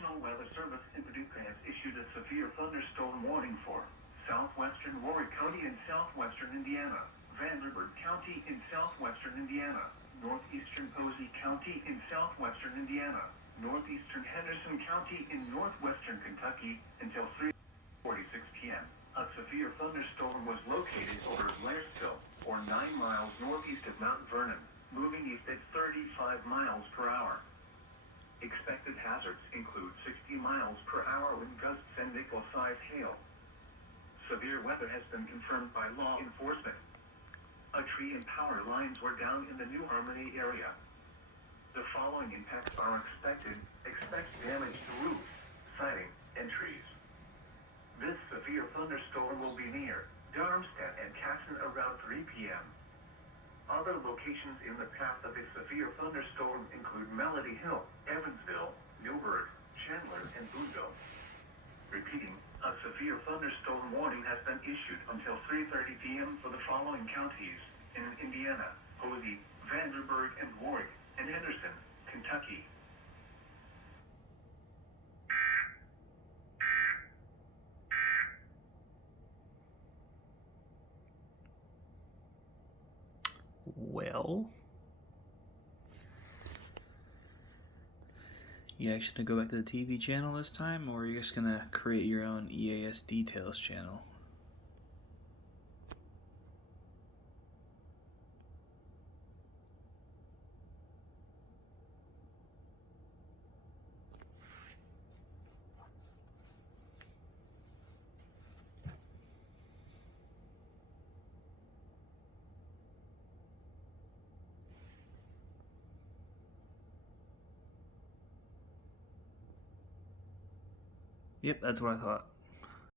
National Weather Service in Paducah has issued a severe thunderstorm warning for southwestern Warwick County in southwestern Indiana, Vanderburgh County in southwestern Indiana, northeastern Posey County in southwestern Indiana, northeastern Henderson County in northwestern Kentucky until 3:46 p.m. A severe thunderstorm was located over Blairsville, or 9 miles northeast of Mount Vernon, moving east at 35 miles per hour. Expected hazards include 60 miles per hour wind gusts and nickel-sized hail. Severe weather has been confirmed by law enforcement. A tree and power lines were down in the New Harmony area. The following impacts are expected. Expect damage to roofs, siding, and trees. This severe thunderstorm will be near Darmstadt and Casson around 3 p.m. Other locations in the path of a severe thunderstorm include Melody Hill, Evansville, Newburgh, Chandler, and Boonville. Repeating, a severe thunderstorm warning has been issued until 3:30 p.m. for the following counties in Indiana: Posey, Vanderburgh, and Warwick, and Henderson, Kentucky. Well, you actually gonna go back to the TV channel this time, or are you just gonna create your own EAS details channel? Yep, that's what I thought.